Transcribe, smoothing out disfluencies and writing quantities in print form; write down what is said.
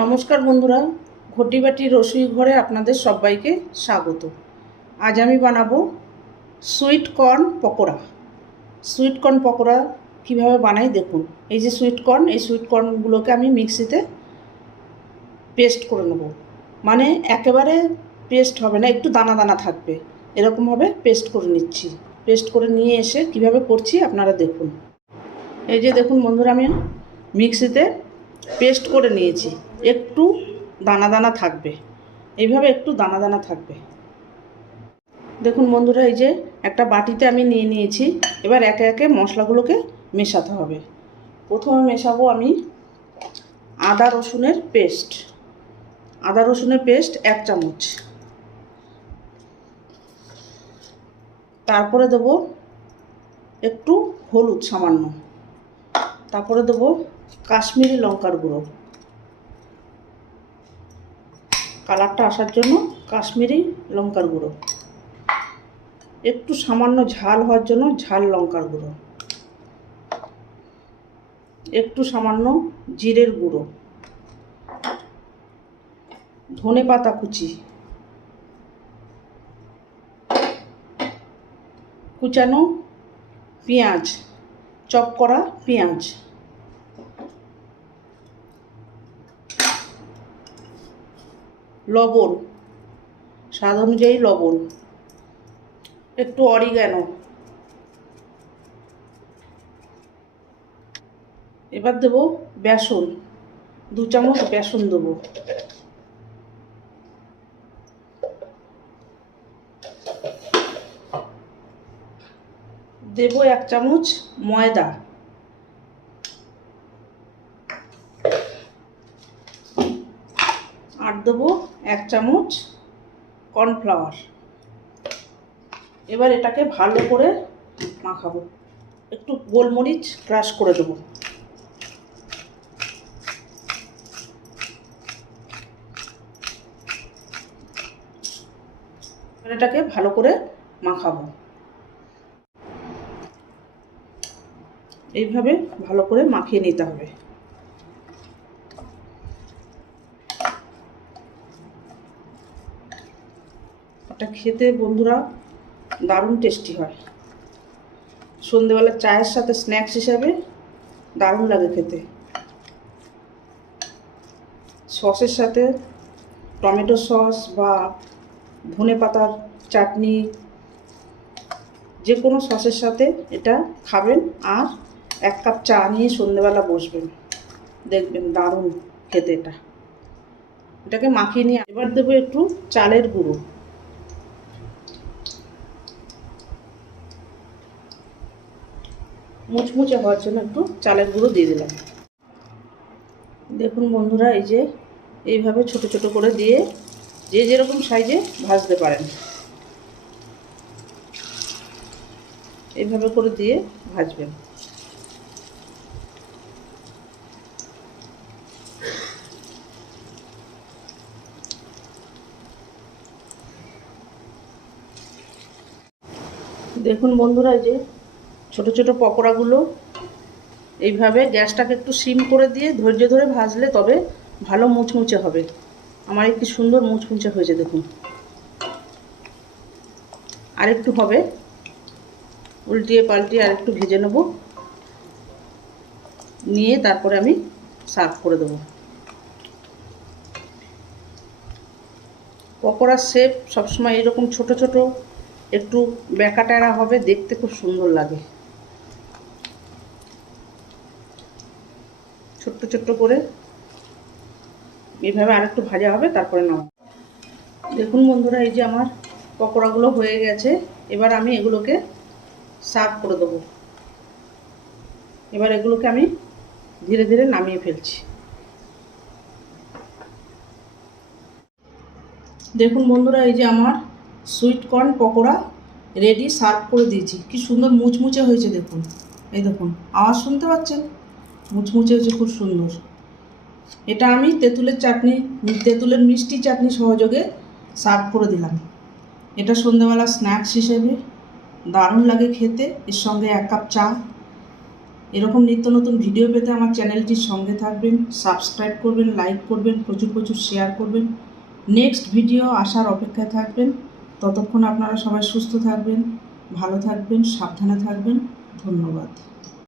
নমস্কার বন্ধুরা, ঘটি বাটির রসুই ঘরে আপনাদের সবাইকে স্বাগত। আজ আমি বানাবো sweet corn pakora. Sweet corn pakora কীভাবে বানাই দেখুন। এই যে সুইট কর্নগুলোকে আমি মিক্সিতে পেস্ট করে নেব। মানে একেবারে পেস্ট হবে না, একটু দানা দানা থাকবে, এরকমভাবে পেস্ট করে নিচ্ছি। পেস্ট করে নিয়ে এসে কিভাবে করছি আপনারা দেখুন। এই যে দেখুন বন্ধুরা, আমি মিক্সিতে পেস্ট করে নিয়েছি। একটু দানা দানা থাকবে, এইভাবে একটু দানা দানা থাকবে। দেখুন বন্ধুরা, এই যে একটা বাটিতে আমি নিয়ে নিয়েছি। এবার একে একে মশলাগুলোকে মেশাতে হবে। প্রথমে মেশাবো আমি আদা রসুনের পেস্ট। আদা রসুনের পেস্ট 1 চামচ। তারপরে দেব একটু হলুদ সামান্য। তারপরে দেব কাশ্মীরি লঙ্কার গুঁড়ো, কালারটা আসার জন্য কাশ্মীরি লঙ্কার গুঁড়ো। একটু সামান্য ঝাল হওয়ার জন্য ঝাল লঙ্কার গুঁড়ো। একটু সামান্য জিরের গুঁড়ো, ধনে পাতা কুচি, কুচানো পেঁয়াজ, চপ করা পেঁয়াজ, লবণ, স্বাদ অনুযায়ী লবণ, একটু অরিগ্যানো। এবার দেব বেসন, 2 চামচ বেসন দেব। দেব 1 চামচ ময়দা। আর দেব 1 চামচ কর্নফ্লাওয়ার। এবার এটাকে ভালো করে মাখাবো। একটু গোলমরিচ ক্রাশ করে দেবো। এটাকে ভালো করে মাখাবো। এইভাবে ভালো করে মাখিয়ে নিতে হবে। এটা খেতে বন্ধুরা দারুণ টেস্টি হয়। সন্ধ্যেবেলা চায়ের সাথে স্ন্যাক্স হিসাবে দারুণ লাগে খেতে। সসের সাথে টমেটো সস বা ধনে পাতার চাটনি, যে কোনো সসের সাথে এটা খাবেন। আর 1 কাপ চা নিয়ে সন্ধ্যেবেলা বসবেন, দেখবেন দারুণ খেতে এটা। এটাকে মাখিয়ে নিয়ে এবার দেবো একটু চালের গুঁড়ো। মুচমুচে হওয়ার জন্য একটু চালের গুঁড়ো দিয়ে দিলাম। দেখুন বন্ধুরা, এই যে এইভাবে ছোট ছোট করে দিয়ে যে যেরকম সাইজে ভাজতে পারেন, এইভাবে করে দিয়ে ভাজবেন। দেখুন বন্ধুরা, এই যে ছোট ছোট পকোড়াগুলো এইভাবে গ্যাসটাকে একটু সিম করে দিয়ে ধৈর্য ধরে ভাজলে তবে ভালো মুচমুচে হবে। আমার একটু সুন্দর মুচমুচে হয়েছে দেখুন। আরেকটু হবে, উল্টিয়ে পাল্টিয়ে আরেকটু ভেজে নেব। নিয়ে তারপরে আমি সার্ভ করে দেবো। পকোড়ার শেপ সবসময় এরকম ছোট ছোট একটু বেঁকা টেরা হবে, দেখতে খুব সুন্দর লাগে। ছোট্ট ছোট্ট করে এইভাবে আরেকটু ভাজা হবে, তারপরে নাও। দেখুন বন্ধুরা, এই যে আমার পকোড়াগুলো হয়ে গেছে। এবার আমি এগুলোকে সার্ভ করে দেবো। এবার এগুলোকে আমি ধীরে ধীরে নামিয়ে ফেলছি। দেখুন বন্ধুরা, এই যে আমার sweet corn pakora ready, serve করে দিয়েছি। কি সুন্দর মুচমুচে হয়েছে দেখুন। এই দেখুন, আওয়াজ শুনতে পাচ্ছেন? মুচমুচে হয়েছে, খুব সুন্দর। এটা আমি তেঁতুলের মিষ্টি চাটনি সহযোগে সার্ভ করে দিলাম। এটা সন্ধ্যাবেলা স্ন্যাক্স হিসেবে দারুণ লাগে খেতে। এর সঙ্গে 1 কাপ চা এরকম নিত্য নতুন ভিডিও পেতে আমার চ্যানেলটির সঙ্গে থাকবেন, সাবস্ক্রাইব করবেন, লাইক করবেন, প্রচুর প্রচুর শেয়ার করবেন। নেক্সট ভিডিও আসার অপেক্ষায় থাকবেন। ততক্ষণ আপনারা সবাই সুস্থ থাকবেন, ভালো থাকবেন, সাবধানে থাকবেন। ধন্যবাদ।